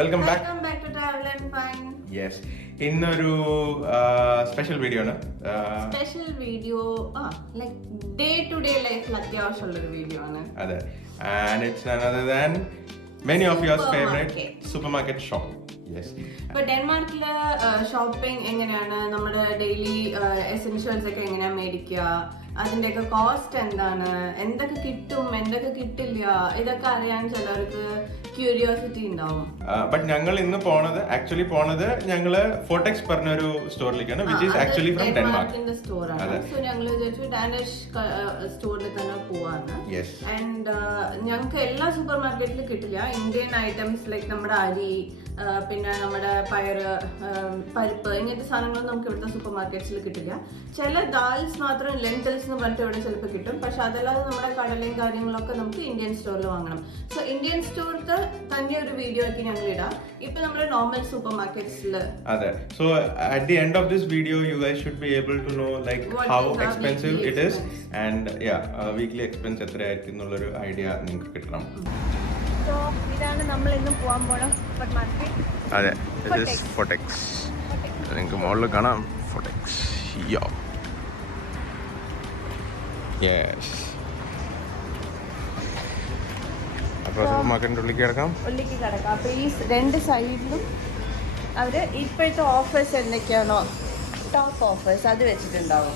Welcome back to Travel and Fun. Yes. ഇന്നൊരു special video ആണ്. Special video like day to day ലൈഫിൽ അത്യാവശ്യമുള്ളൊരു video ആണ്. അതെ. And it's none other than many of your favorite supermarket shop. Yes. ഇപ്പൊ ഡെൻമാർക്കില് shopping എങ്ങനെയാണ്, നമ്മുടെ daily essentials ഒക്കെ എങ്ങനെയാ മേടിക്കുക, അതിന്റെയൊക്കെ കോസ്റ്റ് എന്താണ്, എന്തൊക്കെ കിട്ടും എന്തൊക്കെ കിട്ടില്ല, ഇതൊക്കെ അറിയാൻ ചിലർക്ക് ക്യൂരിയോസിറ്റി ഉണ്ടാവും. ബട്ട് ഞങ്ങൾ ഇന്ന് ആക്ച്വലി പോണത് ഞങ്ങള് ഫോട്ടെക്സ് പറഞ്ഞൊരു സ്റ്റോറിലേക്കാണ്, വിച്ച് ഈസ് ആക്ച്വലി ഫ്രം ഡെൻമാർക്കിന്റെ സ്റ്റോറാണ്. സോ ഞങ്ങൾ വിചാരിച്ചു ഡാനിഷ് സ്റ്റോറിൽ തന്നെ പോവാന്ന്. ആൻഡ് ഞങ്ങൾക്ക് എല്ലാ സൂപ്പർ മാർക്കറ്റിലും കിട്ടില്ല. ഇന്ത്യൻ ഐറ്റംസ് ലൈക്ക് നമ്മുടെ അരി, പിന്നെ നമ്മുടെ പയറ്, പരിപ്പ്, ഇങ്ങനത്തെ സാധനങ്ങളൊന്നും നമുക്ക് ഇവിടുത്തെ സൂപ്പർ മാർക്കറ്റ്സിൽ കിട്ടില്ല. ചില ദാൽസ് മാത്രം, ലെൻറ്റിൽസ് എന്ന് പറഞ്ഞിട്ട് ഇവിടെ ചിലപ്പോൾ കിട്ടും. പക്ഷെ അതല്ലാതെ നമ്മുടെ കടലയും കാര്യങ്ങളൊക്കെ നമുക്ക് ഇന്ത്യൻ സ്റ്റോറിൽ വാങ്ങണം. സോ ഇന്ത്യൻ സ്റ്റോറിൽ തന്നെ ഒരു വീഡിയോ ആക്കി ഞങ്ങൾ ഇടാം. ഇപ്പൊ നമ്മുടെ നോർമൽ സൂപ്പർ മാർക്കറ്റ്സിൽ. അതെ. So at the end of this video you guys should be able to know like how expensive it is and weekly expense എത്രയായിരിക്കും എന്നുള്ളൊരു ഐഡിയ നിങ്ങൾക്ക് കിട്ടണം. ഇതാണ് നമ്മൾ ഇന്നും പോകാൻ പോണ സൂപ്പർ മാർക്കറ്റ്. അതെ, ദിസ് ഈസ് ഫോട്ടെക്സ്. നിങ്ങൾക്ക് മുകളിൽ കാണാം ഫോട്ടെക്സ്. യെസ്. അപ്പോൾ സൂപ്പർ മാർക്കറ്റിൻ്റെ ഉള്ളിലേക്ക് കിടക്കാം. അപ്പോൾ ഈ രണ്ട് സൈഡിലും അവർ ഇപ്പോഴത്തെ ഓഫേഴ്സ് എന്തൊക്കെയാണോ, ടോപ്പ് ഓഫേഴ്സ് അത് വെച്ചിട്ടുണ്ടാവും.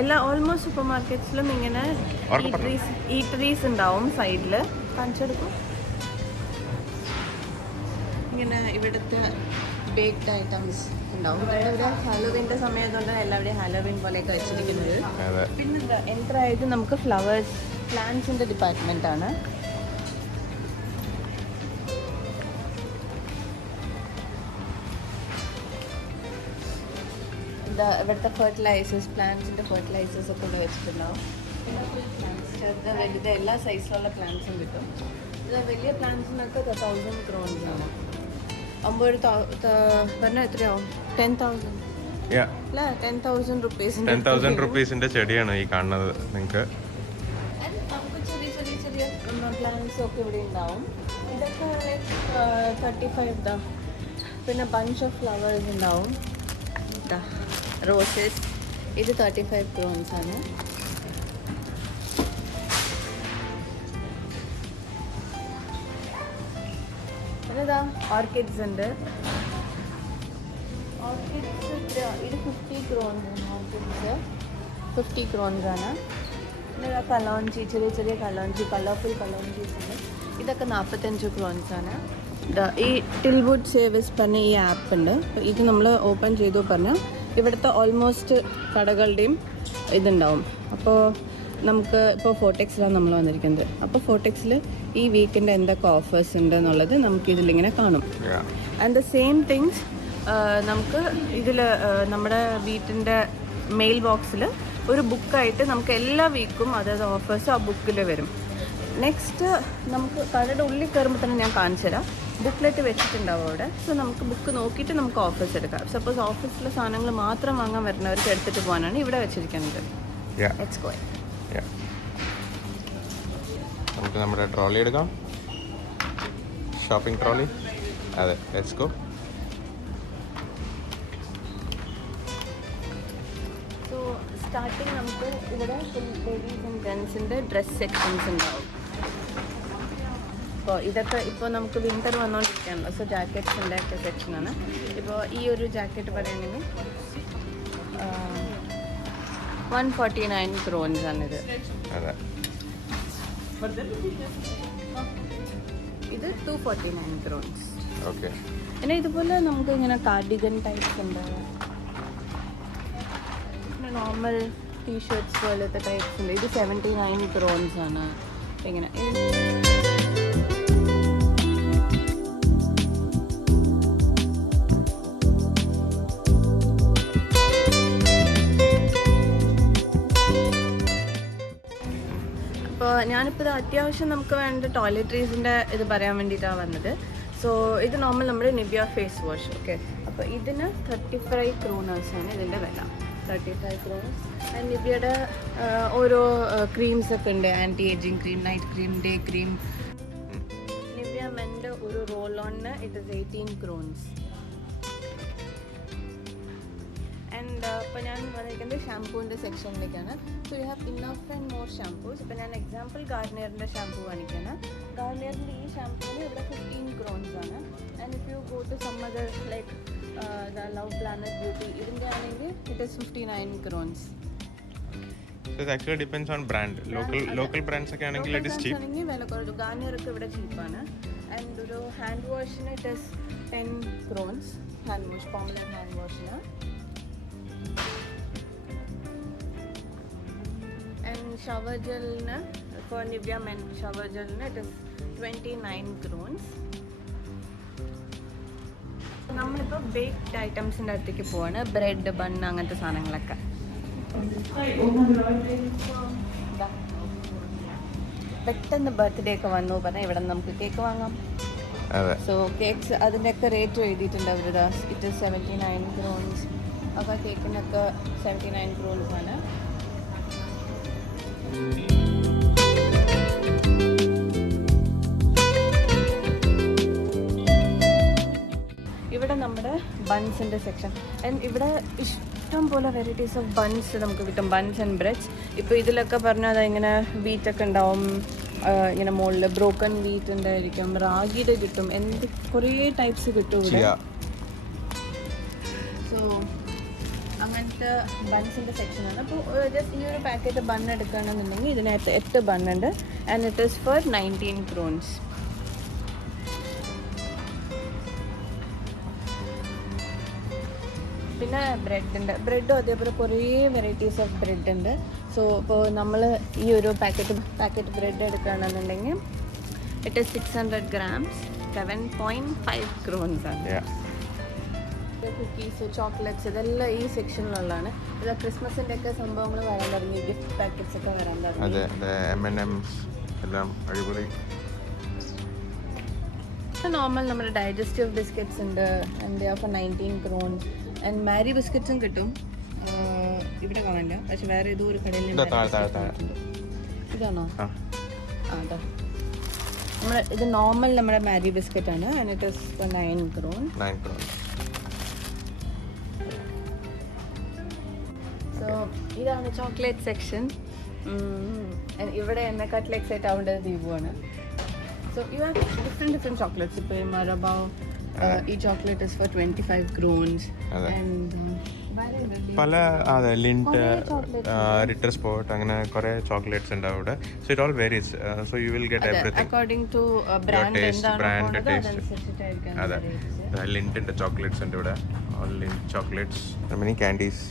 എല്ലാ ഓൾമോസ്റ്റ് സൂപ്പർ മാർക്കറ്റ്സിലും ഇങ്ങനെ ഈറ്ററീസ് ഉണ്ടാവും സൈഡിൽ. കാണിച്ചെടുക്കും. ഇങ്ങനെ ഇവിടുത്തെ ബേക്ക്ഡ് ഐറ്റംസ് ഉണ്ടാവും. ഇവിടെ ഹാലോവിൻ്റെ സമയത്തുകൊണ്ട് എല്ലാവരുടെയും ഹാലോവിൻ പോലെയൊക്കെ വെച്ചിരിക്കുന്നത്. പിന്നെ എൻ്റർ ആയിട്ട് നമുക്ക് ഫ്ലവേഴ്സ്, പ്ലാന്റ്സിൻ്റെ ഡിപ്പാർട്ട്മെൻ്റ് ആണ്. ഇവിടുത്തെ ഫെർട്ടിലൈസേഴ്സ്, പ്ലാന്റ്സിൻ്റെ ഫെർട്ടിലൈസേഴ്സ് ഒക്കെ ഇവിടെ വെച്ചിട്ടുണ്ടാവും. ചെറുത് വലുത് എല്ലാ സൈസിലുള്ള പ്ലാന്റ്സും കിട്ടും. ഇത് വലിയ പ്ലാന്റ്സിനൊക്കെ 1000 ക്രോൺസ് ആണ്. ആകുമ്പോൾ പറഞ്ഞാൽ എത്രയാവും? 10,000 അല്ല, 10,000 റുപ്പീസിന്റെ ചെടിയാണ് ഈ കാണുന്നത്. നിങ്ങൾക്ക് നമുക്ക് ചെറിയ ചെറിയ ചെറിയ പ്ലാന്റ്സും ഒക്കെ ഇവിടെ ഉണ്ടാവും. ഇതൊക്കെ 35. പിന്നെ ബഞ്ച് ഓഫ് ഫ്ലവേഴ്സ് ഉണ്ടാവും. റോസസ്, ഇത് 35 ക്രോൺസ് ആണ്. പിന്നെതാ ഓർക്കിഡ്സ് ഉണ്ട്. ഓർക്കിഡ്സ് ഇത് 50 ക്രോൺസ് ആണ്. ഓർക്കിഡ്സ് 50 ക്രോൺസ് ആണ്. പിന്നെ കലോഞ്ചി, ചെറിയ ചെറിയ കലോഞ്ചി, കളർഫുൾ കലോഞ്ചീസ് ഉണ്ട്. ഇതൊക്കെ 45 ക്രോൺസ് ആണ്. ഈ ടിൽവുഡ് സേവേഴ്സ് പറഞ്ഞ ഈ ആപ്പ് ഉണ്ട്. അപ്പോൾ ഇത് നമ്മൾ ഓപ്പൺ ചെയ്തു പറഞ്ഞാൽ ഇവിടുത്തെ ഓൾമോസ്റ്റ് കടകളുടെയും ഇതുണ്ടാവും. അപ്പോൾ നമുക്ക് ഇപ്പോൾ ഫോട്ടെക്സിലാണ് നമ്മൾ വന്നിരിക്കുന്നത്. അപ്പോൾ ഫോട്ടെക്സിൽ ഈ വീക്കിൻ്റെ എന്തൊക്കെ ഓഫേഴ്സ് ഉണ്ട് എന്നുള്ളത് നമുക്ക് ഇതിലിങ്ങനെ കാണും. ആൻഡ് ദ സെയിം തിങ്സ് നമുക്ക് ഇതിൽ നമ്മുടെ വീട്ടിൻ്റെ മെയിൽ ബോക്സിൽ ഒരു ബുക്കായിട്ട് നമുക്ക് എല്ലാ വീക്കും അതായത് ഓഫേഴ്സ് ആ ബുക്കിൽ വരും. നെക്സ്റ്റ് നമുക്ക് കടയുടെ ഉള്ളിൽ കയറുമ്പോൾ തന്നെ ഞാൻ കാണിച്ചു തരാം. ബുക്ക്ലെറ്റ് വെച്ചിട്ടുണ്ടാവും അവിടെ. സോ നമുക്ക് ബുക്ക് നോക്കിയിട്ട് നമുക്ക് ഓഫേഴ്സ് എടുക്കാം. സപ്പോസ് ഓഫീസിലെ സാധനങ്ങൾ മാത്രം വാങ്ങാൻ വരുന്നവർക്ക് എടുത്തിട്ട് പോകാനാണ് ഇവിടെ വെച്ചിരിക്കുന്നത്. നമുക്ക് നമ്മുടെ ട്രോളി എടുക്കാം, ഷോപ്പിംഗ് ട്രോളി. അതെ, ലെറ്റ്സ് ഗോ. സോ സ്റ്റാർട്ടിങ് നമുക്ക് ഇവിടെ ലേഡീസ് ആൻഡ് ജെൻസിൻ്റെ ഡ്രസ് സെക്ഷൻസ് ഉണ്ടാവും. അപ്പോൾ ഇതൊക്കെ ഇപ്പോൾ നമുക്ക് വിൻ്റർ വന്നുകൊണ്ടിരിക്കുകയാണല്ലോ. സോ ജാക്കറ്റ്സിൻ്റെ ഒക്കെ സെക്ഷനാണ്. ഇപ്പോൾ ഈ ഒരു ജാക്കറ്റ് പറയുകയാണെങ്കിൽ 149 ക്രോൺസ് ആണിത്. ഇത് 249 ക്രോൺസ്. ഓക്കെ. പിന്നെ ഇതുപോലെ നമുക്ക് ഇങ്ങനെ കാർഡിഗൻ ടൈപ്സ് ഉണ്ട്. പിന്നെ നോർമൽ ടീഷർട്ട്സ് പോലത്തെ ടൈപ്സ് ഉണ്ട്. ഇത് 79 ക്രോൺസ് ആണ്. ഇങ്ങനെ അപ്പോൾ ഞാനിപ്പോൾ ഇത് അത്യാവശ്യം നമുക്ക് വേണ്ട ടോയ്ലറ്ററീസിൻ്റെ ഇത് പറയാൻ വേണ്ടിയിട്ടാണ് വന്നത്. സോ ഇത് നോർമൽ നമ്മുടെ നിവ്യ ഫേസ് വാഷ്. ഓക്കെ. അപ്പോൾ ഇതിന് 35 ക്രോണേഴ്സാണ് ഇതിൻ്റെ വില. 35 ക്രോണേഴ്സ്. ആൻഡ് നിവ്യയുടെ ഓരോ ക്രീംസ് ഒക്കെ ഉണ്ട്. Anti ageing cream, night cream, day cream. Nivea മെൻ്റെ ഒരു റോൾ ഓണിന് it is 18 crowns. And ഇപ്പോൾ ഞാൻ വന്നിരിക്കുന്നത് ഷാംപൂവിൻ്റെ സെക്ഷനിലേക്കാണ്. So you have enough and more shampoos. ഇപ്പോൾ ഞാൻ എക്സാമ്പിൾ ഗാർണിയറിൻ്റെ ഷാംപൂ കാണിക്കുകയാണ്. ഗാർണിയറിൻ്റെ ഈ ഷാംപൂവിന് ഇവിടെ 15 crowns ആണ്. And if you go to some other like the Love Planet Beauty, ഇതിൻ്റെ ആണെങ്കിൽ it is 59 crowns. So it actually depends on brand. Local brands ഒക്കെ ആണെങ്കിൽ it is cheap. ആണെങ്കിൽ വില കുറവ്. ഗാർണിയർക്ക് ഇവിടെ ചീപ്പാണ്. ആൻഡ് ഒരു ഹാൻഡ് വാഷിന് it is 10 crowns. Hand wash, popular hand വാഷിന്. And shower gel for Nivea men shower gel it is 29 crowns. നമ്മളിപ്പോൾ ബേക്ക്ഡ് ഐറ്റംസിൻ്റെ അടുത്തേക്ക് പോവാണ്. ബ്രെഡ്, ബൺ അങ്ങനത്തെ സാധനങ്ങളൊക്കെ. പെട്ടെന്ന് ബർത്ത്ഡേ ഒക്കെ വന്നു പറഞ്ഞാൽ ഇവിടെ നമുക്ക് കേക്ക് വാങ്ങാം. സോ കേക്ക്സ് അതിൻ്റെയൊക്കെ റേറ്റ് എഴുതിയിട്ടുണ്ട് അവർ. It is 79 crowns. അപ്പോൾ കേക്കിനൊക്കെ 79 crowns ആണ്. ഇവിടെ നമ്മുടെ ബൺസിൻ്റെ സെക്ഷൻ. ആൻഡ് ഇവിടെ ഇഷ്ടം പോലെ വെറൈറ്റീസ് ഓഫ് ബൺസ് നമുക്ക് കിട്ടും. Buns and breads. ഇപ്പോൾ ഇതിലൊക്കെ പറഞ്ഞാൽ ഇങ്ങനെ വീറ്റൊക്കെ ഉണ്ടാവും, ഇങ്ങനെ മുകളിൽ ബ്രോക്കൺ വീറ്റ് ഉണ്ടായിരിക്കും, റാഗിയുടെ കിട്ടും, എന്ത് കുറേ ടൈപ്സ് കിട്ടും ഇവിടെ. സോ അങ്ങനത്തെ ബൺസിൻ്റെ സെക്ഷനാണ്. അപ്പോൾ ജസ്റ്റ് ഈ ഒരു പാക്കറ്റ് ബൺ എടുക്കുകയാണെന്നുണ്ടെങ്കിൽ ഇതിനകത്ത് 8 ബണ്ണുണ്ട്. And it is for 19 crowns. പിന്നെ ബ്രെഡും അതേപോലെ കുറേ വെറൈറ്റീസ് ഓഫ് ബ്രെഡ് ഉണ്ട്. സോ ഇപ്പോൾ നമ്മൾ ഈ ഒരു പാക്കറ്റ് ബ്രെഡ് എടുക്കുകയാണെന്നുണ്ടെങ്കിൽ ഇറ്റ് ഈസ് 600 grams, 7.5 crowns ആണ്. കുക്കീസ്, ചോക്ലേറ്റ്സ് ഇതെല്ലാം ഈ സെക്ഷനിലുള്ളതാണ്. ഇത് ക്രിസ്മസിൻ്റെ ഒക്കെ സംഭവങ്ങൾ വരാൻ തുടങ്ങി, ഗിഫ്റ്റ് പാക്കറ്റ്സ് ഒക്കെ വരാൻ തുടങ്ങി. നോർമൽ നമ്മുടെ ഡൈജസ്റ്റീവ് ബിസ്ക്കറ്റ്സ് ഉണ്ട്. And for 19 crowns. And Marie ബിസ്ക്കറ്റ്സും കിട്ടും. ഇവിടെ കാണില്ല, പക്ഷെ വേറെ ഏതോ ഒരു കടയിൽ. ഇതാണോ? അതാ ഇത് നോർമൽ നമ്മുടെ മാരി ബിസ്ക്കറ്റ് ആണ്. And it is for 9 crowns. So ഇതാണ് ചോക്ലേറ്റ് സെക്ഷൻ. ഇവിടെ എന്നെക്കാട്ടിൽ എക്സൈറ്റ് ആവേണ്ടത് ദീപുവാണ്. So you have different chocolates. ഇപ്പോൾ മറബാവ്, ഈ ചോക്ലേറ്റ് ഇസ് ഫോർ 25 crowns. പല ലിൻറ്റ്, റിറ്റർ സ്പോട്ട്, അങ്ങനെ കുറേ ചോക്ലേറ്റ്സ് ഉണ്ട് അവിടെ. So it all varies. So you will get everything according to brand taste. അതെ, ലിൻറ്റിൻ്റെ ചോക്ലേറ്റ്സ് ഉണ്ട് ഇവിടെ. All Lindt chocolates. Many candies.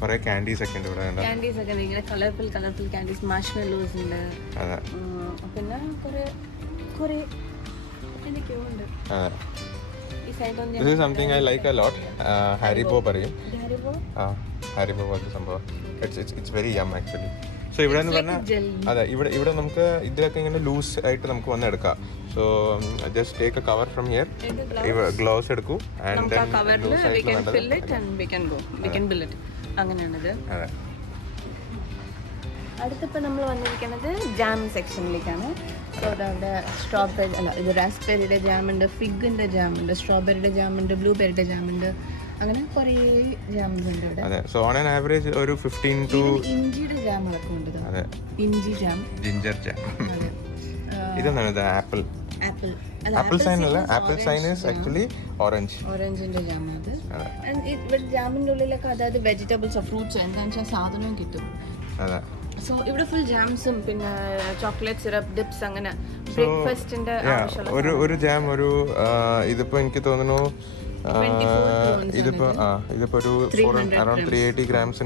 കുറേ ക്യാൻഡീസ് ഒക്കെ ഉണ്ട് ഇവിടെ. ക്യാൻഡീസ് ഒക്കെ ഇങ്ങനെ കളർഫുൾ ക്യാൻഡീസ്, മാഷ്മെല്ലോസ് ഉണ്ട്. അതെ, പിന്നെ കുറേ ഉണ്ട്. This is something I like a lot. Haribo പറയും. Haribo പോലത്തെ സംഭവം. It's very yum actually. So ഇവിടെ എന്ന് പറഞ്ഞാൽ അതെ, ഇവിടെ നമുക്ക് ഇതിലൊക്കെ ഇങ്ങനെ ലൂസ് ആയിട്ട് നമുക്ക് വന്നെടുക്കാം. So just take a cover from here. Gloves എടുക്കൂ ആൻഡ് ദെൻ ലൂസ് ആയിട്ട് വേണ്ടത്. അങ്ങനെയാണത്. അടുത്തിപ്പോൾ നമ്മൾ വന്നിരിക്കുന്നത് ജാം സെക്ഷനിലേക്കാണ്. സോ അവിടെ സ്ട്രോബെറി ഇത് റാസ്ബെറിയുടെ ജാമുണ്ട്, ഫിഗിൻ്റെ ജാമുണ്ട്, സ്ട്രോബെറിയുടെ ജാമുണ്ട്, ബ്ലൂബെറിയുടെ ജാമുണ്ട്, അങ്ങനെ കുറേ ജാമുണ്ട് ഇവിടെ. അതെ, സോ ഓൺ ആൻ ആവറേജ് ഒരു 15 to ഇഞ്ചിയുടെ ജാമൊക്കെ ഉണ്ട്. അതെ, ഇഞ്ചി ജാം, ജിഞ്ചർ ജാം. ഇതെന്താണ് ഇത്? ആപ്പിൾ സൈൻ അല്ല, ആപ്പിൾ സൈൻ ഈസ് ആക്ച്വലി ഓറഞ്ചിന്റെ ജാം. അത് ഇവിടെ ജാമിൻ്റെ ഉള്ളിലൊക്കെ അതായത് വെജിറ്റബിൾസോ ഫ്രൂട്ട്സോ എന്താണെന്ന് വെച്ചാൽ സാധനവും കിട്ടും. അതെ, സോ ഇവിടെ ഫുൾ ജാംസും പിന്നെ ചോക്ലേറ്റ് സിറപ്പ്, ഡിപ്സ്, അങ്ങനെ ബ്രേക്ക്ഫാസ്റ്റിന്റെ ഒരു ജാം ഒരു ഇതിപ്പോ എനിക്ക് തോന്നുന്നു ഇതിപ്പോ ഒരു അറൌണ്ട് 380 grams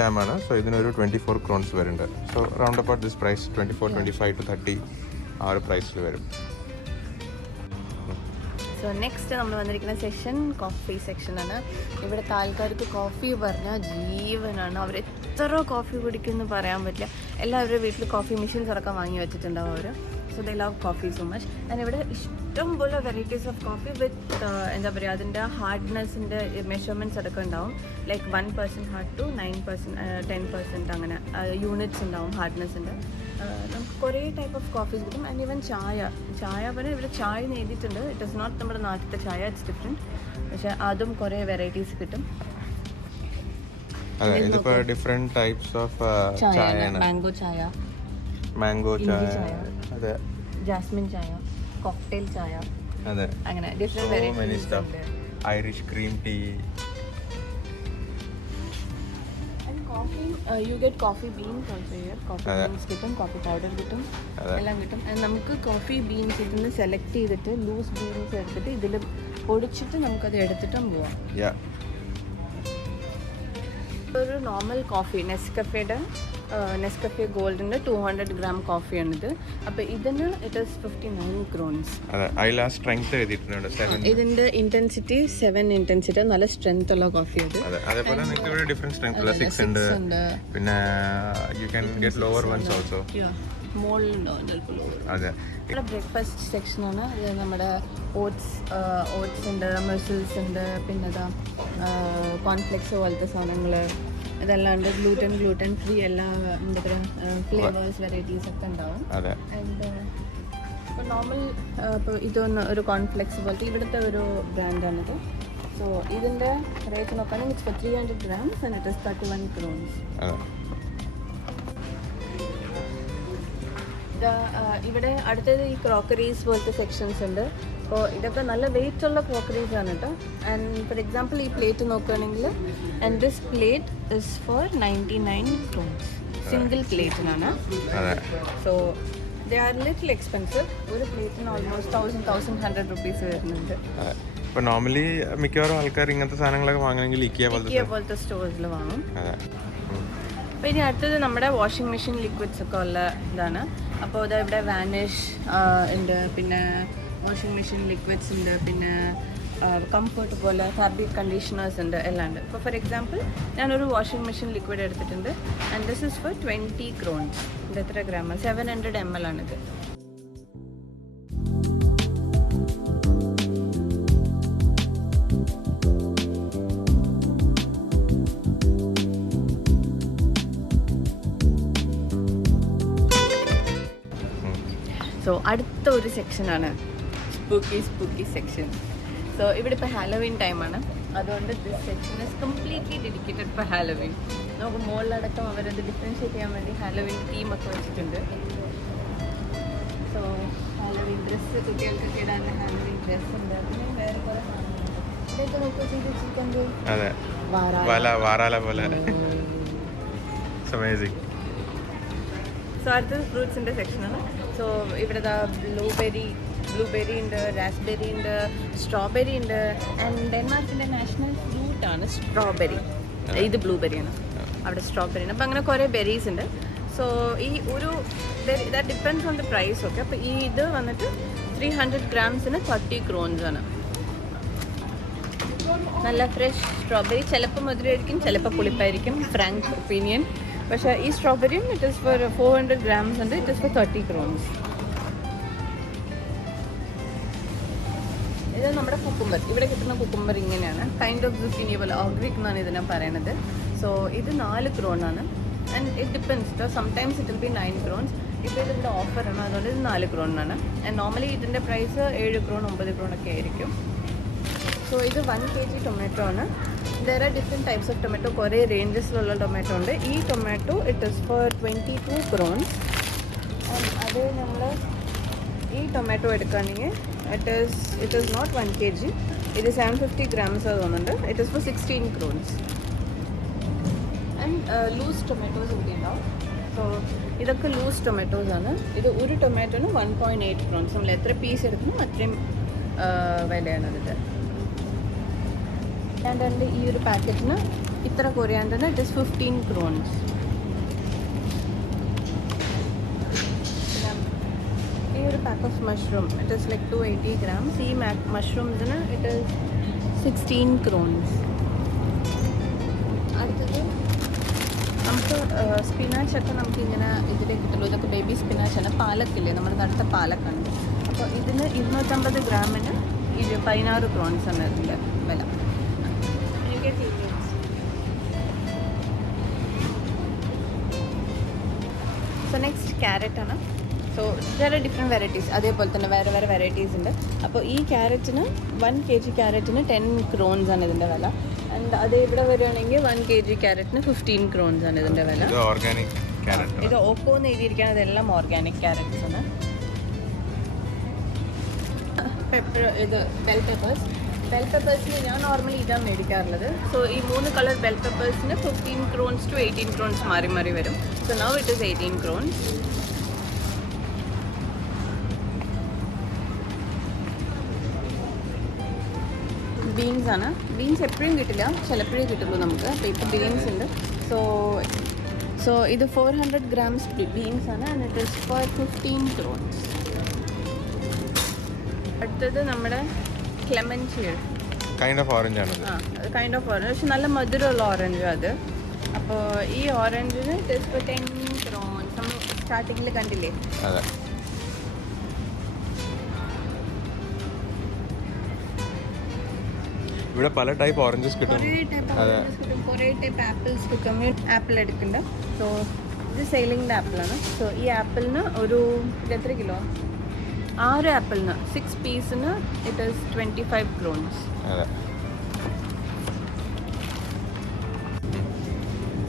ജാമാണ്. സോ ഇതിനൊരു 24 crowns വരുന്നുണ്ട്. So round about this price 24, 25 to 30 ആ ഒരു പ്രൈസിൽ വരും. സോ നെക്സ്റ്റ് നമ്മൾ വന്നിരിക്കുന്ന സെക്ഷൻ കോഫി സെക്ഷനാണ്. ഇവിടെ താൽക്കാർക്ക് കോഫി പറഞ്ഞാൽ ജീവനാണ്. അവർ എത്ര കോഫി കുടിക്കുമെന്ന് പറയാൻ പറ്റില്ല. എല്ലാവരുടെ വീട്ടിൽ കോഫി മെഷീൻസ് അടക്കം വാങ്ങി വെച്ചിട്ടുണ്ടാവും അവർ. So they love coffee so much. And ഇവിടെ ഇഷ്ടംപോലെ വെറൈറ്റീസ് ഓഫ് കോഫി വിത്ത് എന്താ പറയുക, അതിൻ്റെ ഹാർഡ്നെസ്സിൻ്റെ മെഷർമെൻറ്റ്സ് അടക്കം ഉണ്ടാവും. ലൈക്ക് 1% ഹാർഡ് ടു 9%, 10% അങ്ങനെ യൂണിറ്റ്സ് ഉണ്ടാവും ഹാർഡ്നെസ്സിൻ്റെ. നമുക്ക് കുറേ ടൈപ്പ് ഓഫ് കോഫീസ് കിട്ടും. ആൻഡ് ഈവൻ ചായ പറഞ്ഞാൽ ഇവിടെ ചായ എഴുതിയിട്ടുണ്ട്. ഇറ്റ് ഇസ് നോട്ട് നമ്മുടെ നാട്ടിലത്തെ ചായ, ഇറ്റ്സ് ഡിഫറെൻറ്റ്. പക്ഷേ അതും കുറേ വെറൈറ്റീസ് കിട്ടും. അതെ, ഇതിപ്പോൾ ഡിഫറെൻറ്റ് ടൈപ്സ് ഓഫ് ചായയാണ്. മാംഗോ ചായ, അതെ, ജാസ്മിൻ ചായ, കോക്ടെയിൽ ചായ, അതെ, അങ്ങനെ ഡിഫറെൻറ്റ് വെറൈറ്റീസ് ഉണ്ട്. Irish cream tea. Coffee, you get coffee beans also here. Coffee beans കിട്ടും, coffee powder കിട്ടും, എല്ലാം കിട്ടും. നമുക്ക് കോഫി ബീൻസ് ഇതിൽ സെലക്ട് ചെയ്തിട്ട് ലൂസ് ബീൻസ് എടുത്തിട്ട് ഇതിൽ പൊടിച്ചിട്ട് നമുക്കത് എടുത്തിട്ടും പോവാം. ഒരു നോർമൽ കോഫി നെസ്കഫെ ഗോൾഡിൻ്റെ 200 gram കോഫിയാണിത്. അപ്പോൾ ഇതിന് ഇറ്റ് ഈസ് 59 crowns. ഇതിൻ്റെ ഇൻറ്റൻസിറ്റി 7 ഇൻറ്റൻസിറ്റി, നല്ല സ്ട്രെങ്ത് ഉള്ള കോഫി അത്. അതേപോലെ നിങ്ങൾക്ക് ഇവിടെ ഡിഫറെന്റ് സ്ട്രെങ്ത് ഉള്ള 6 ഉണ്ട്. പിന്നെ you can get lower ones also. അതെ, ഇവിടെ ബ്രേക്ക്ഫാസ്റ്റ് സെക്ഷനാണ്. ഇത് നമ്മുടെ ഓട്സ് ഉണ്ട്, മെഴ്സിൽസ് ഉണ്ട്, പിന്നെ കോൺഫ്ലെക്സ് പോലത്തെ സാധനങ്ങൾ ഇതെല്ലാം ഉണ്ട്. ഗ്ലൂട്ടൻ ഫ്രീ എല്ലാ എന്താ പറയുക ഫ്ലേവേഴ്സ് വെറൈറ്റീസ് ഒക്കെ ഉണ്ടാവും. ആൻഡ് ഇപ്പോൾ നോർമൽ ഇപ്പോൾ ഇതൊന്ന് ഒരു കോൺഫ്ലെക്സ് പോലത്തെ ഇവിടുത്തെ ഒരു ബ്രാൻഡാണിത്. സോ ഇതിൻ്റെ റേറ്റ് നോക്കുകയാണെങ്കിൽ it's for 300 grams and it is 31 crowns. ഇവിടെ അടുത്തത് ഈ ക്രോക്കറീസ് പോലത്തെ സെക്ഷൻസ് ഉണ്ട്. അപ്പോൾ ഇതൊക്കെ നല്ല വെയിറ്റ് ഉള്ള ക്രോക്കറീസ് ആണ് കേട്ടോ. ആൻഡ് ഫോർ എക്സാമ്പിൾ ഈ പ്ലേറ്റ് നോക്കുകയാണെങ്കിൽ, and this plate is for 99 crowns single പ്ലേറ്റിനാണ്. So they are little expensive. ഒരു പ്ലേറ്റിന് ഓൾമോസ്റ്റ് 1,100 rupees വരുന്നുണ്ട്. ഇപ്പോൾ നോർമലി മിക്കവാറും ആൾക്കാർ ഇങ്ങനത്തെ സാധനങ്ങളൊക്കെ വാങ്ങണമെങ്കിൽ ഇക്കിയ പോലത്തെ സ്റ്റോഴ്സിൽ വാങ്ങും. അപ്പോൾ ഇനി അടുത്തത് നമ്മുടെ വാഷിംഗ് മെഷീൻ ലിക്വിഡ്സ് ഒക്കെ ഉള്ള ഇതാണ്. അപ്പോൾ ഇത് ഇവിടെ വാനിഷ് ഉണ്ട്, പിന്നെ വാഷിംഗ് മെഷീൻ ലിക്വിഡ്സ് ഉണ്ട്, പിന്നെ കംഫർട്ട് പോലെ ഫാബ്രിക് കണ്ടീഷണേഴ്സ് ഉണ്ട്, എല്ലാം ഉണ്ട്. ഇപ്പോൾ ഫോർ എക്സാമ്പിൾ ഞാനൊരു വാഷിംഗ് മെഷീൻ ലിക്വിഡ് എടുത്തിട്ടുണ്ട്. And this is for 20 crowns. ഇത് എത്ര ഗ്രാം? 700 ml ആണിത്. സോ അടുത്ത ഒരു സെക്ഷനാണ് സ്പൂക്കി സെക്ഷൻ. സോ ഇവിടെ ഇപ്പോൾ ഹാലോവീൻ ടൈമാണ്, അതുകൊണ്ട് this section is completely dedicated four Halloween. നമുക്ക് മുകളിലടക്കം അവരത് ഡിഫറൻഷ്യേറ്റ് ചെയ്യാൻ വേണ്ടി ഹാലോവീൻ തീമൊക്കെ വെച്ചിട്ടുണ്ട്. സോ ഹാലോവീൻ ഡ്രസ്സ്, കുട്ടികൾക്കൊക്കെ ഇടാൻ ഹാലോവീൻ ഡ്രസ്സ് ഉണ്ട്. പിന്നെ വേറെ കുറേ സാധനങ്ങളുണ്ട്. ഇതൊക്കെ നോക്കുക ചെയ്ത് വെച്ചിരിക്കുന്നത് വാരാല പോലെ. സോ അടുത്തത് ഫ്രൂട്ട്സിൻ്റെ സെക്ഷനാണ്. സോ ഇവിടെ ബ്ലൂബെറി ഉണ്ട്, റാസ്ബെറി ഉണ്ട്, സ്ട്രോബെറി ഉണ്ട്. ആൻഡ് ഡെൻമാർക്കിൻ്റെ നാഷണൽ ഫ്രൂട്ടാണ് സ്ട്രോബെറി. ഇത് ബ്ലൂബെറിയാണ്, അവിടെ സ്ട്രോബെറി ഉണ്ട്. അപ്പോൾ അങ്ങനെ കുറേ ബെറീസ് ഉണ്ട്. സോ ഈ ഒരു that depends on the price ഒക്കെ. അപ്പോൾ ഈ ഇത് വന്നിട്ട് 300 grams-ന് 30 crowns ആണ്. നല്ല ഫ്രഷ് സ്ട്രോബെറി, ചിലപ്പോൾ മധുരമായിരിക്കും, ചിലപ്പോൾ പുളിപ്പായിരിക്കും, ഫ്രാങ്ക് ഒപ്പീനിയൻ. പക്ഷേ ഈ സ്ട്രോബെറിയും ഇറ്റ് ഇസ് ഫോർ 400 grams ഉണ്ട്, ഇറ്റ് ഇസ് ഫോർ 30 crowns. ഇത് നമ്മുടെ കുക്കുംബർ. ഇവിടെ കിട്ടുന്ന കുക്കുംബർ ഇങ്ങനെയാണ്, കൈൻഡ് ഓഫ് സുക്കിനി പോലെ, ഓഗ്രിക് എന്നാണ് ഇതിനെ പറയണത്. സോ ഇത് 4 crown ആണ്. And it depends, sometimes it will be 9 crowns. ഇപ്പോൾ ഇതിവിടെ ഓഫറാണ്, അതുകൊണ്ട് ഇത് 4 crown ആണ്. ആൻഡ് നോർമലി ഇതിൻ്റെ പ്രൈസ് 7 crown 9 crown ഒക്കെ ആയിരിക്കും. സോ ഇത് 1 kg ടൊമാറ്റോ ആണ്. There are different types of tomato, കുറേ റേഞ്ചസിലുള്ള ടൊമാറ്റോ ഉണ്ട്. ഈ tomato it is for 22 crowns. അത് നമ്മൾ ഈ ടൊമാറ്റോ എടുക്കുകയാണെങ്കിൽ ഇറ്റ് ഈസ് നോട്ട് 1 kg, ഇത് 750 grams തോന്നുന്നുണ്ട്. It is for 16 crowns. And loose tomatoes ഇവിടെ ഉണ്ടാവും. സോ ഇതൊക്കെ ലൂസ് ടൊമാറ്റോസ് ആണ്. ഇത് ഒരു ടൊമാറ്റോന് 1.8 crowns. നമ്മൾ എത്ര പീസ് എടുക്കുന്നു അത്രയും വിലയാണ് ഇതിൻ്റെ. കൊറിയാൻഡറിൻ്റെ ഈ ഒരു പാക്കറ്റിന് ഇത്ര കൊറിയാൻഡറിന് ഇറ്റ് ഇസ് 15 crowns. ഈ ഒരു pack of mushroom it is like 280 grams. ഈ മഷ്റൂംസിന് ഇറ്റ് ഇസ് 16 crowns. അടുത്തത് നമുക്ക് സ്പിനാച്ചൊക്കെ നമുക്കിങ്ങനെ ഇതിലേക്ക് കിട്ടുള്ളൂ. ഇതൊക്കെ ബേബി സ്പിനാച്ചാണ്. പാലക്കില്ലേ, നമ്മുടെ നടുത്ത പാലക്കാണ്. അപ്പോൾ ഇതിന് 250 ഗ്രാമിന് 16 crowns ആണ് ഇതിൻ്റെ വില. സോ സോ നെക്സ്റ്റ് ക്യാരറ്റ് ആണ്. സോ വേറെ ഡിഫറെൻറ്റ് വെറൈറ്റീസ്, അതേപോലെ തന്നെ വേറെ വേറെ വെറൈറ്റീസ് ഉണ്ട്. അപ്പോൾ ഈ ക്യാരറ്റിന് 1 kg ക്യാരറ്റിന് 10 crores ആണ് ഇതിൻ്റെ വില. ആൻഡ് അതേ ഇവിടെ വരികയാണെങ്കിൽ 1 kg ക്യാരറ്റിന് 15 crores ആണ് ഇതിൻ്റെ വില. Organic carrot. ഇത് ഓക്കോ എന്ന് എഴുതിയിരിക്കുന്നത് എല്ലാം ഓർഗാനിക് ക്യാരറ്റ്സ് ആണ്. പെപ്പർ, ഇത് ബെൽ പെപ്പേഴ്സിന് ഞാൻ നോർമലി ഇതാണ് മേടിക്കാറുള്ളത്. സോ ഈ 3 കളർ ബെൽ പെപ്പേഴ്സിന് 15 crores to 18 crores മാറി മാറി വരും. So now it is 18 crores. Beans ആണ്. ബീൻസ് എപ്പോഴും കിട്ടില്ല, ചിലപ്പോഴേ കിട്ടുള്ളൂ നമുക്ക്. അപ്പോൾ ഇപ്പോൾ ബീൻസ് ഉണ്ട്. സോ ഇത് 400 grams ബീൻസ് ആണ്. And it is for 15 crores. അടുത്തത് നമ്മുടെ ക്ലെമൻറ്റിയർ കൈൻഡ് ഓഫ് ഓറഞ്ച് ആണ്. കൈൻഡ് ഓഫ് ഓറഞ്ച്, പക്ഷെ നല്ല മധുരമുള്ള ഓറഞ്ച് അത്. അപ്പോൾ ഈ ഓറഞ്ചിന് ഇറ്റ് ഇസ് ഫോർ 10 crores. നമ്മൾ സ്റ്റാർട്ടിങ്ങിൽ കണ്ടില്ലേ? അതെ. ഇവിടെ പല ടൈപ്പ് ഓറഞ്ചസ് കിട്ടും. കുറേ ടൈപ്പ് ആപ്പിൾസ് കിട്ടും. ആപ്പിൾ എടുക്കണ്ട. സോ ഇത് സെയിലിംഗിൻ്റെ ആപ്പിളാണ്. സോ ഈ ആപ്പിളിന് ഒരു എത്ര കിലോ? 6 ആപ്പിളിന് 6 പീസിന് ഇറ്റ് ഈസ് 25 crores.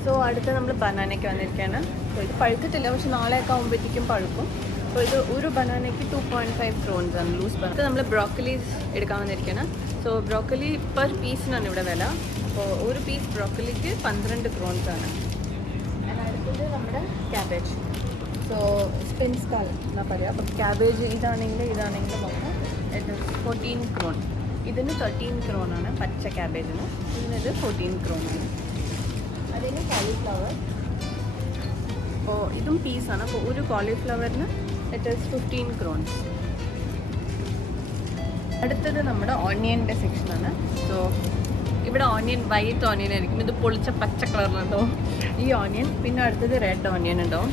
സോ അടുത്ത് നമ്മൾ ബനാനയ്ക്ക് വന്നിരിക്കുകയാണ്. സോ ഇത് പഴുത്തിട്ടില്ല, പക്ഷെ നാളെയൊക്കെ ആകുമ്പോഴത്തേക്കും പഴുക്കും. അപ്പോൾ ഇത് ഒരു ബനാനയ്ക്ക് 2.5 crores ആണ് ലൂസ് ബനാന. നമ്മൾ ബ്രോക്കലീസ് എടുക്കാൻ വന്നിരിക്കുകയാണ്. സോ ബ്രോക്കലി പെർ പീസിനാണ് ഇവിടെ വില. അപ്പോൾ ഒരു പീസ് ബ്രോക്കലിക്ക് 12 crores ആണ്. അടുത്തത് നമ്മുടെ ക്യാബേജ്. സോ സ്പിൻസ് കാൽ എന്നാ പറയുക. അപ്പോൾ ക്യാബേജ് ഇതാണെങ്കിൽ മൊത്തം 14 crores. ഇതിന് 13 crores ആണ് പച്ച ക്യാബേജിന്. ഇതിനത് 14 crores ആണ്. അതിന് കോളിഫ്ലവർ. അപ്പോൾ ഇതും പീസാണ്. അപ്പോൾ ഒരു കോളിഫ്ലവറിന് ഇറ്റ് ഈസ് 15 crores. അടുത്തത് നമ്മുടെ ഓണിയൻ്റെ സെക്ഷനാണ്. സോ ഇവിടെ ഓണിയൻ വൈറ്റ് ഓണിയൻ ആയിരിക്കും. ഇത് പൊളിച്ച പച്ച കളറിലുണ്ടാവും ഈ ഓണിയൻ. പിന്നെ അടുത്തത് റെഡ് ഓണിയൻ ഉണ്ടാവും.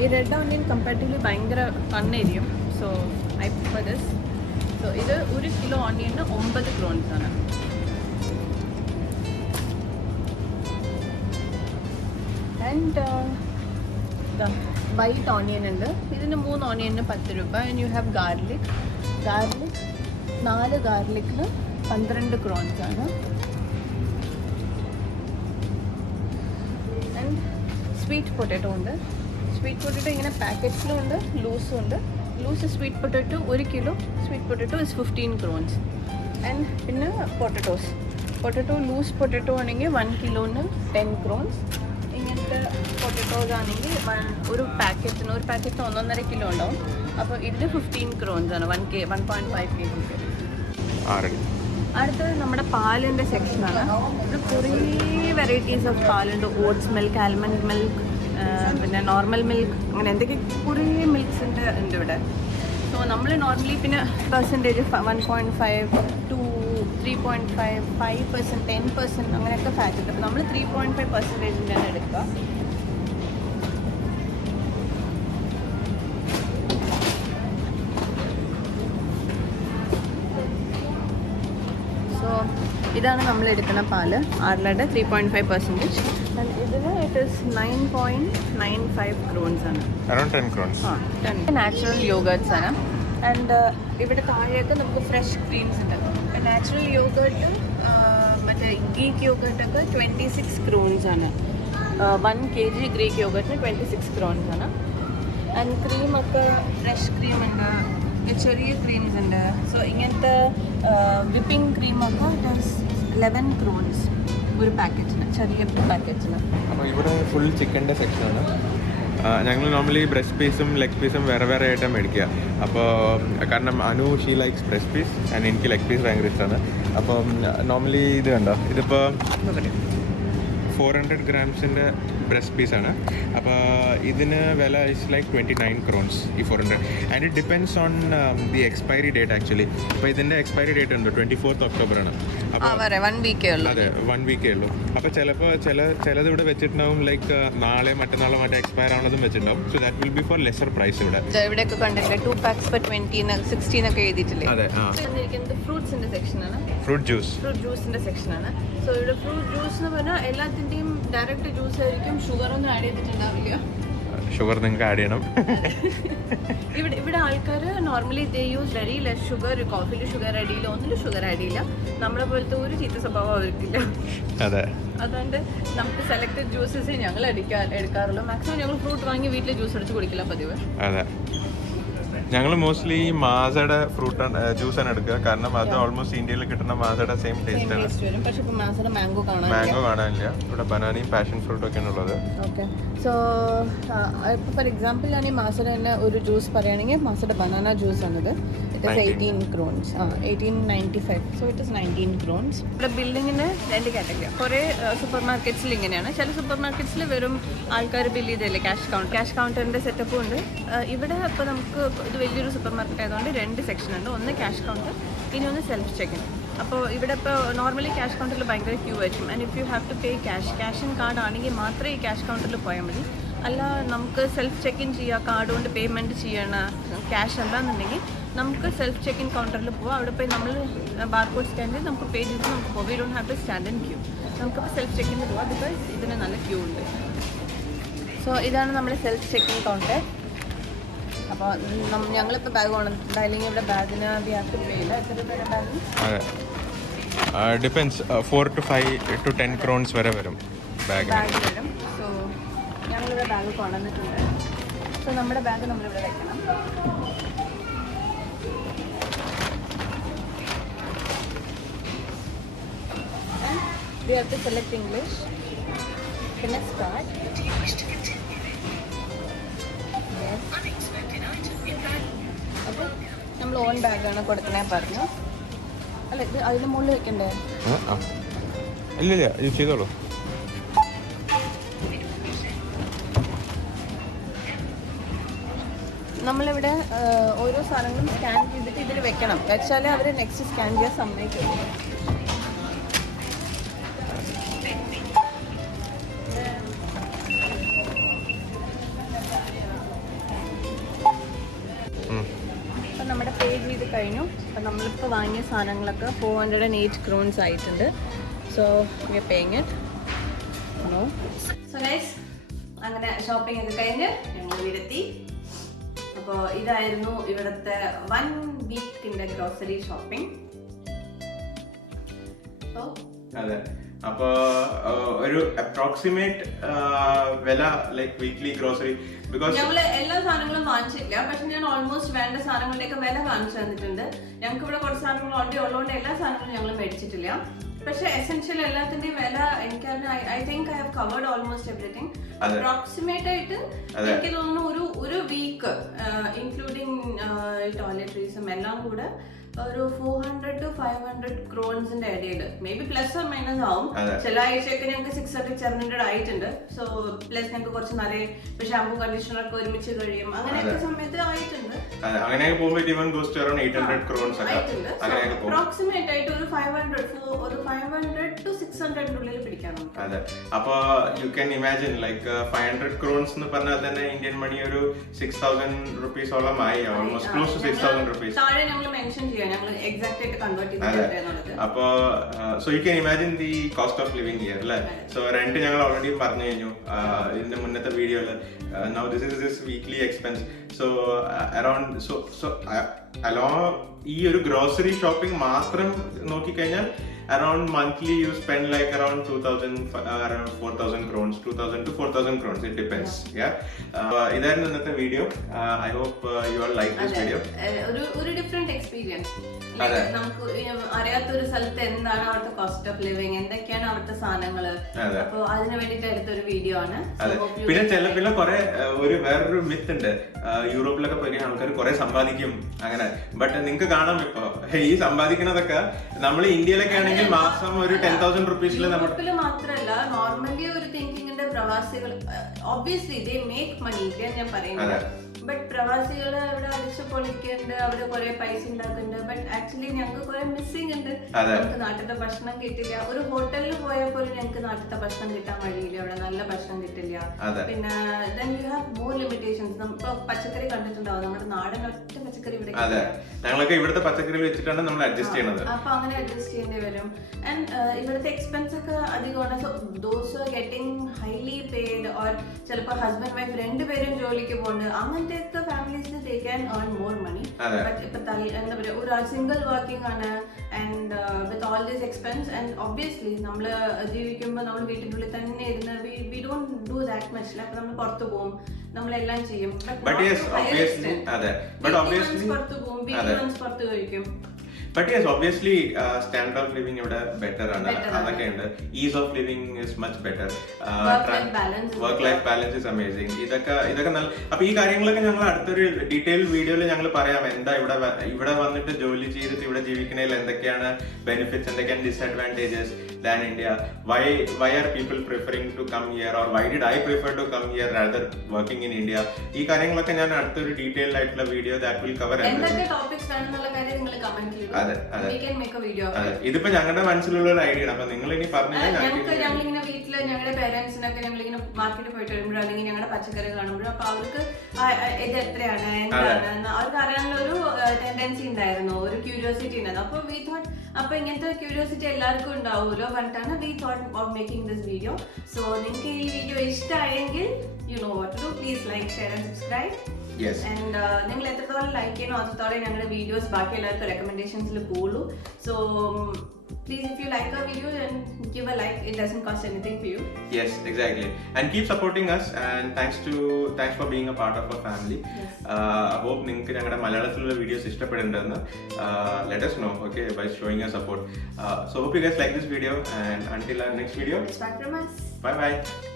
ഈ റെഡ് ഓണിയൻ കമ്പാരിറ്റീവ്ലി ഭയങ്കര കണ്ണായിരിക്കും. So I prefer this. So ഇത് 1 kilo ഓണിയന് 9 crores ആണ്. ആൻഡ് വൈറ്റ് ഓണിയൻ ഉണ്ട്. ഇതിന് 3 ഓണിയന് 10 രൂപ. And you have garlic. 4 ഗാർലിക്കിന് 12 crores ആണ്. ആൻഡ് സ്വീറ്റ് പൊട്ടാറ്റോ ഉണ്ട്. സ്വീറ്റ് പൊട്ടാറ്റോ ഇങ്ങനെ പാക്കറ്റ്സിലും ഉണ്ട്, ലൂസും ഉണ്ട്. Loose sweet potato 1 kilo sweet potato is 15 crores. And പിന്നെ പൊട്ടാറ്റോ ലൂസ് പൊട്ടാറ്റോ ആണെങ്കിൽ 1 kiloന് 10 crores. ഇങ്ങനത്തെ പൊട്ടാറ്റോസ് ആണെങ്കിൽ ഒരു പാക്കറ്റിന് 1.5 kilo ഉണ്ടാവും. അപ്പോൾ ഇതിന് 15 crores ആണ്. 1.5 kg. അടുത്തത് നമ്മുടെ പാലിൻ്റെ സെക്ഷനാണ്. ഇത് കുറേ വെറൈറ്റീസ് ഓഫ് പാലുണ്ട്. ഓട്സ് മിൽക്ക്, ആൽമണ്ട് മിൽക്ക്, പിന്നെ നോർമൽ മിൽക്ക്, അങ്ങനെ എന്തൊക്കെ കുറേ മിൽക്സ് ഉണ്ട് ഇവിടെ. സോ നമ്മൾ നോർമലി പിന്നെ പെർസെൻറ്റേജ് 1.5 to 3.5, 5%, 10% അങ്ങനെയൊക്കെ ഫാറ്റ് ഉണ്ട്. അപ്പോൾ നമ്മൾ 3.5% എടുക്കുക. സോ ഇതാണ് നമ്മൾ എടുക്കുന്ന പാല്. ആർലയുടെ 3.5%. ഇതിന് ഇറ്റ് ഇസ് 9.95 crores ആണ്. Around 10 crores. നാച്ചുറൽ യോഗേർട്സ് ആണ്. ആൻഡ് ഇവിടെ താഴെയൊക്കെ നമുക്ക് ഫ്രഷ് ക്രീംസ് ഉണ്ട്. നാച്ചുറൽ യോഗേർട്ട് മറ്റേ ഗ്രീക്ക് യോഗേർട്ടൊക്കെ 26 crores ആണ്. 1 kg ഗ്രീക്ക് യോഗേർട്ടിന് 26 crores ആണ്. ആൻഡ് ക്രീമൊക്കെ ഫ്രഷ് ക്രീം ഉണ്ട്, ചെറിയ ക്രീംസ് ഉണ്ട്. സോ ഇങ്ങനത്തെ വിപ്പിംഗ് ക്രീമൊക്കെ 11 crores ഒരു പാക്കറ്റിന്, ചെറിയ പാക്കറ്റിന്. അപ്പോൾ ഇവിടെ ഫുൾ ചിക്കൻ്റെ സെക്ഷനാണ്. ഞങ്ങൾ നോർമലി ബ്രസ്റ്റ് പീസും ലെഗ് പീസും വേറെ വേറെ ആയിട്ടാണ് മേടിക്കുക. അപ്പോൾ കാരണം Anu she likes breast piece and എനിക്ക് ലെഗ് പീസ് ഭയങ്കര ഇഷ്ടമാണ്. അപ്പം നോർമലി ഇത് കണ്ടോ, ഇതിപ്പോൾ 400 grams-ൻ്റെ ബ്രസ്റ്റ് പീസാണ്. അപ്പോൾ ഇതിന് വില ഇസ് ലൈക്ക് 29 crores ഈ 400. And it depends on the expiry date actually. അപ്പോൾ ഇതിൻ്റെ എക്സ്പയറി ഡേറ്റ് ഉണ്ട് 24th October ആണ്. അപ്പോൾ 1 week ഉള്ളൂ. അതെ, 1 week ഉള്ളൂ. അപ്പോൾ ചിലത് ഇവിടെ വെച്ചിട്ടുണ്ടാവും, ലൈക്ക് നാളെ മറ്റന്നാളോ മറ്റേ എക്സ്പയർ ആവുന്നതും വെച്ചിട്ടുണ്ടാവും. So that will be for lesser price. ഇവിടെയൊക്കെ കണ്ടില്ലേ 2 packs for 20, 16 ഒക്കെ എഴുതിയിട്ടില്ലേ? അതെ. ഫ്രൂട്ട്സിൻ്റെ സെക്ഷനാണ്. ഫ്രൂട്ട് ജ്യൂസിൻ്റെ സെക്ഷനാണ്. സോ ഇവിടെ ഫ്രൂട്ട് ജ്യൂസ് എന്ന് പറഞ്ഞാൽ എല്ലാത്തിൻ്റെയും ഡയറക്റ്റ് ജ്യൂസ് ആയിരിക്കും. ഷുഗറൊന്നും ആഡ് ചെയ്തിട്ടുണ്ടാവില്ല. ഷുഗർ നിങ്ങൾക്ക് ആഡ് ചെയ്യണം. ഇവിടെ ആൾക്കാർ normally they use very less sugar. കോഫിയിൽ ഷുഗർ ആഡ് ചെയ്യില്ല, ഒന്നിലും ഷുഗർ ആഡ് ചെയ്യില്ല. നമ്മളെ പോലത്തെ ഒരു ചീത്ത സ്വഭാവം അവർക്കില്ല. അതെ, അതുകൊണ്ട് നമുക്ക് സെലക്ടഡ് ജ്യൂസസ് ഞങ്ങൾ എടുക്കാറുള്ളൂ. മാക്സിമം ഞങ്ങൾ ഫ്രൂട്ട് വാങ്ങി വീട്ടിൽ ജ്യൂസ് അടിച്ച് കുടിക്കില്ല പതിവ്. അതെ, ഞങ്ങൾ മോസ്റ്റ്ലി മാസയുടെ ഫ്രൂട്ട് ജ്യൂസാണ് എടുക്കുക. കാരണം അത് ഓൾമോസ്റ്റ് ഇന്ത്യയിൽ കിട്ടുന്ന മാസയുടെ സെയിം ടേസ്റ്റ് ആണ്. പക്ഷെ ഇപ്പോൾ മാസയുടെ മാംഗോ കാണാനില്ല. ഇവിടെ ബനാനയും പാഷൻ ഫ്രൂട്ടും ഒക്കെയാണ് ഉള്ളത്. ഓക്കെ, സോ ഇപ്പോൾ ഫോർ എക്സാമ്പിൾ ഞാൻ ഈ മാസയുടെ തന്നെ ഒരു ജ്യൂസ് പറയുകയാണെങ്കിൽ മാസയുടെ ബനാന ജ്യൂസ് ആണിത്. It is 18 crores, 1895. So it is 19 crores. ഇവിടെ ബില്ലിങ്ങിന് 2 കാറ്റഗറി. കുറേ സൂപ്പർ മാർക്കറ്റ്സിൽ ഇങ്ങനെയാണ്. ചില സൂപ്പർ മാർക്കറ്റ്സിൽ വെറും ആൾക്കാർ ബില്ല് ചെയ്തല്ലേ ക്യാഷ് കൗണ്ടറിൻ്റെ സെറ്റപ്പും ഉണ്ട്. ഇവിടെ ഇപ്പോൾ നമുക്ക് ഇത് വലിയൊരു സൂപ്പർ മാർക്കറ്റ് ആയതുകൊണ്ട് 2 സെക്ഷൻ ഉണ്ട്. ഒന്ന് ക്യാഷ് കൗണ്ടർ, ഇനി ഒന്ന് സെൽഫ് ചെക്കിൻ. അപ്പോൾ ഇവിടെ ഇപ്പോൾ നോർമലി ക്യാഷ് കൗണ്ടറിൽ ഭയങ്കര ക്യൂ ആയിരിക്കും. And if you have to pay cash and card ആണെങ്കിൽ മാത്രമേ ഈ ക്യാഷ് കൗണ്ടറിൽ പോയാൽ മതി. അല്ല നമുക്ക് സെൽഫ് ചെക്ക് ഇൻ ചെയ്യുക, കാർഡ് കൊണ്ട് പേയ്മെൻറ്റ് ചെയ്യണ ക്യാഷ് അല്ലാന്നുണ്ടെങ്കിൽ നമുക്ക് സെൽഫ് ചെക്ക് ഇൻ കൗണ്ടറിൽ പോവാം. അവിടെ പോയി നമ്മൾ ബാർകോഡ് സ്കാൻ ചെയ്ത് നമുക്ക് പേ ചെയ്ത് നമുക്ക് പോകാം. We don't have to stand in queue. നമുക്കിപ്പോൾ സെൽഫ് ചെക്ക് ഇൻ പോവാം, ബിക്കോസ് ഇതിന് നല്ല ക്യൂ ഉണ്ട്. സോ ഇതാണ് നമ്മുടെ സെൽഫ് ചെക്ക് ഇൻ കൗണ്ടർ. അപ്പോൾ ഞങ്ങളിപ്പോൾ ബാഗ് വേണം അല്ലെങ്കിൽ ഇവിടെ ബാഗിന് പേയില്ല. എത്ര രൂപയുടെ ബാഗ്? അതെ, ഡിപ്പെൻസ്. 4 to 5 to 10 crores വരെ വരും ബാഗ് വരും. സോ ഞങ്ങളിവിടെ ബാഗ് കൊണ്ടുവന്നിട്ടുണ്ട്. സോ നമ്മുടെ ബാഗ് നമ്മളിവിടെ വെക്കണം. We have to select English. Can I start? അപ്പോൾ നമ്മൾ ഓൺ ബാഗാണ് കൊടുക്കണേ പറഞ്ഞു. അല്ല, ഇത് അതിന് മുകളിൽ വെക്കണ്ടേ? ഇല്ല, ഇത് ചെയ്തോളൂ. നമ്മളിവിടെ ഓരോ സാധനങ്ങളും സ്കാൻ ചെയ്തിട്ട് ഇതിൽ വെക്കണം. വെച്ചാലേ അവർ നെക്സ്റ്റ് സ്കാൻ ചെയ്യാൻ സമ്മതിക്കുള്ളൂ. അപ്പം നമ്മുടെ പേ ചെയ്ത് കഴിഞ്ഞു. അപ്പം നമ്മളിപ്പോൾ വാങ്ങിയ സാധനങ്ങളൊക്കെ 408 crores ആയിട്ടുണ്ട്. So we are paying it. So guys, അങ്ങനെ ഷോപ്പിംഗ് ഒക്കെ കഴിഞ്ഞ് ഞങ്ങൾ വീടെത്തി. അപ്പോൾ ഇതായിരുന്നു ഇവിടുത്തെ 1 വീക്കിൻ്റെ ഗ്രോസറി ഷോപ്പിംഗ്. അതെ, അപ്പൊ ഒരു അപ്രോക്സിമേറ്റ് വില ലൈക്ക് വീക്ക്ലി ഗ്രോസറി, ബിക്കോസ് ഞങ്ങള് എല്ലാ സാധനങ്ങളും വാങ്ങിച്ചില്ല. പക്ഷെ ഞാൻ ഓൾമോസ്റ്റ് വേണ്ട സാധനങ്ങളുടെയൊക്കെ വില കാണിച്ചു തന്നിട്ടുണ്ട്. ഞങ്ങൾക്ക് ഇവിടെ കുറച്ച് സാധനങ്ങൾ ഓൾറെഡി ഉള്ളതുകൊണ്ട് എല്ലാ സാധനങ്ങളും ഞങ്ങൾ മേടിച്ചിട്ടില്ല. പക്ഷെ എസെൻഷ്യൽ എല്ലാത്തിന്റെയും വില എനിക്കറിഞ്ഞ I think I have covered almost everything. Approximate ആയിട്ട് എനിക്ക് തോന്നുന്നു ഒരു വീക്ക് ഇൻക്ലൂഡിങ് ടോയ്ലറ്ററീസും എല്ലാം കൂടെ ഒരു 400 to 500 crores ഇടയിൽ, may be plus or minus ആവും. ചില ആഴ്ചയൊക്കെ ഞങ്ങൾക്ക് 600-700 ആയിട്ടുണ്ട്. സോ പ്ലസ് ഞങ്ങൾക്ക് കുറച്ച് നിറയെ ഷാമ്പൂ കണ്ടീഷണറൊക്കെ ഒരുമിച്ച് കഴിയും. അങ്ങനെയൊക്കെ സമയത്ത് ആയിട്ടുണ്ട്. അപ്രോക്സിമേറ്റ് ആയിട്ട് ഒരു 500 to 600 ഉള്ളിൽ പിടിക്കാം നമുക്ക്. അതെ, അപ്പൊ you can imagine like 500 crores എന്ന് പറഞ്ഞാൽ തന്നെ ഇന്ത്യൻ മണി ഒരു 6,000 rupees-ഓളം ആയി. Almost close to 6,000 rupees. താഴെ ഞങ്ങൾ മെൻഷൻ ചെയ്യാം ഞങ്ങൾ എക്സാക്റ്റ് ആയിട്ട് കൺവേർട്ട് ചെയ്തിട്ടുള്ളത്. അപ്പൊ so you can imagine the cost of living here അല്ലേ. സോ റെന്റ് ഞങ്ങൾ ഓൾറെഡി പറഞ്ഞു കഴിഞ്ഞു ഇതിന്റെ മുന്നത്തെ വീഡിയോയില്. Now this weekly expense. So around so along ഈ ഒരു ഗ്രോസറി ഷോപ്പിംഗ് മാത്രം നോക്കിക്കഴിഞ്ഞാൽ around monthly you spend like around 4,000 crores, 2,000 to 4,000 crores, it depends. ഇതായിരുന്നു ഇന്നത്തെ video. I hope you all like this video. ഒരു ഡിഫറെന്റ് എക്സ്പീരിയൻസ്. നമുക്ക് അറിയാത്തൊരു സ്ഥലത്ത് എന്താണ് അവിടുത്തെ കോസ്റ്റ് ഓഫ് ലിവിംഗ്, എന്തൊക്കെയാണ് അവിടുത്തെ സാധനങ്ങള്. അപ്പൊ അതിന് വേണ്ടിട്ട് എടുത്തൊരു വീഡിയോ ആണ്. പിന്നെ കുറെ വേറൊരു മിത്ത് ഉണ്ട്, യൂറോപ്പിലൊക്കെ പോയി ആൾക്കാർ കുറെ സമ്പാദിക്കും അങ്ങനെ. ബട്ട് നിങ്ങൾക്ക് കാണാം ഇപ്പൊ ഈ സമ്പാദിക്കുന്നതൊക്കെ നമ്മൾ ഇന്ത്യയിലൊക്കെ ആണെങ്കിൽ മാസം ഒരു 10,000 rupees-ല് യൂറോപ്പില് മാത്രല്ല നോർമലി ഒരു തിങ്കിങ്ങിന്റെ പ്രവാസികൾ ഒബ്വിയസ്ലി ദേ മേക്ക് മണി. ഞാൻ പറയുന്നത് ബട്ട് പ്രവാസികൾ ഇവിടെ അടിച്ചു പൊളിക്കുന്നുണ്ട്, അവര് കുറെ പൈസ ഉണ്ടാക്കുന്നുണ്ട്. ബട്ട് ആക്ച്വലി ഞങ്ങൾക്ക് കുറെ മിസ്സിംഗ് ഉണ്ട്. നമുക്ക് നാട്ടിലത്തെ ഭക്ഷണം കിട്ടില്ല. ഒരു ഹോട്ടലിൽ പോയാൽ പോലും ഞങ്ങൾക്ക് നാട്ടിലത്തെ ഭക്ഷണം കിട്ടാൻ വഴിയില്ല, അവിടെ നല്ല ഭക്ഷണം കിട്ടില്ല. പിന്നെ then you have more limitations. നമുക്ക് പച്ചക്കറി കണ്ടിട്ടുണ്ടാവും, നമ്മുടെ നാടൻ ഒറ്റ പച്ചക്കറി ഇവിടെ ഞങ്ങളൊക്കെ ഇവിടുത്തെ പച്ചക്കറി വെച്ചിട്ടാണ് നമ്മൾ അഡ്ജസ്റ്റ് ചെയ്യുന്നത്. അപ്പൊ അങ്ങനെ അഡ്ജസ്റ്റ് ചെയ്യേണ്ടി വരും. ആൻഡ് ഇവിടുത്തെ എക്സ്പെൻസ് ഒക്കെ അധികമാണ്. So those are getting highly paid, or ചിലപ്പോൾ ഹസ്ബൻഡ് വൈഫ് രണ്ടുപേരും ജോലിക്ക് പോകുന്നുണ്ട്, അങ്ങനത്തെ ഒക്കെ ഫാമിലീസിന് they can earn more money. But ഇപ്പൊ എന്താ പറയുക, ഒരാൾ സിംഗിൾ വർക്കിംഗ് ആണ്, and with all this expense. And obviously നമ്മൾ ജീവിക്കുമ്പോൾ നമ്മൾ വീട്ടിനുള്ളിൽ തന്നെ ഇരുന്ന് we don't do that much. അപ്പൊ നമ്മൾ പുറത്തു പോകും, നമ്മളെല്ലാം ചെയ്യും. പുറത്തു പോകും, വീട്ടിൽ പുറത്ത് കഴിക്കും. But yes, obviously, standard of living ഇവിടെ better ആണ്. അതൊക്കെ ഉണ്ട്. Ease of living is much better. Work life balance is amazing. ഇതൊക്കെ നല്ല. അപ്പൊ ഈ കാര്യങ്ങളൊക്കെ ഞങ്ങൾ അടുത്തൊരു ഡീറ്റെയിൽ വീഡിയോയിൽ ഞങ്ങൾ പറയാം. എന്താ ഇവിടെ വന്നിട്ട് ജോലി ചെയ്തിട്ട് ഇവിടെ ജീവിക്കുന്നതിൽ എന്തൊക്കെയാണ് ബെനിഫിറ്റ്സ്, എന്തൊക്കെയാണ് disadvantages than India. Why are people preferring to come here, or why did I prefer to come here rather working in India? ഈ കാര്യങ്ങളൊക്കെ ഞാൻ അടുത്തൊരു ഡീറ്റെയിൽഡ് ആയിട്ടുള്ള വീഡിയോ that will cover എന്തൊക്കെ ടോപ്പിക്സ് വേണമെന്നുള്ള കാര്യം നിങ്ങൾ കമന്റ് ചെയ്യുക. We can make a video. ഇതിപ്പോ ഞങ്ങളുടെ മനസ്സിലുള്ള ഒരു ഐഡിയ ആണ്. അപ്പൊ നിങ്ങൾ ഇനി പറഞ്ഞാൽ ഞങ്ങളിങ്ങനെ വീട്ടില് ഞങ്ങളുടെ പേരൻസിനൊക്കെ ഞങ്ങളിങ്ങനെ മാർക്കറ്റിൽ പോയിട്ട് വരുമ്പോഴോ അല്ലെങ്കിൽ ഞങ്ങളുടെ പച്ചക്കറി കാണുമ്പോഴോ അപ്പൊ അവർക്ക് ഇത് എത്രയാണ് എന്താണ് അവർക്ക് അറിയാനുള്ള ഒരു ടെൻഡൻസി ഉണ്ടായിരുന്നു, ഒരു ക്യൂരിയോസിറ്റി ഉണ്ടായിരുന്നു. അപ്പൊ വി തോട്ട് അപ്പൊ ഇങ്ങനത്തെ ക്യൂരിയോസിറ്റി എല്ലാവർക്കും ഉണ്ടാവുമല്ലോ പറഞ്ഞിട്ടാണ് we thought of making this video. So നിങ്ങൾക്ക് ഈ വീഡിയോ ഇഷ്ടമായെങ്കിൽ you know what to do. Please like, share and subscribe. And നിങ്ങൾ എത്രത്തോളം ലൈക്ക് ചെയ്യണോ അത്രത്തോളം ഞങ്ങളുടെ വീഡിയോസ് ബാക്കി എല്ലാവർക്കും റെക്കമെൻഡേഷൻസിൽ പോകുള്ളൂ. So please, if you like our video, then give a like. It doesn't cost anything for you. Yes, exactly. And keep supporting us, and thanks for being a part of our family. I hope നിങ്ങൾക്ക് ഞങ്ങളുടെ മലയാളത്തിലുള്ള videos ഇഷ്ടപ്പെടുന്നുണ്ടെന്ന് let us know, okay, by showing your support. So hope you guys like this video, and until our next video, it's back from us. Bye bye.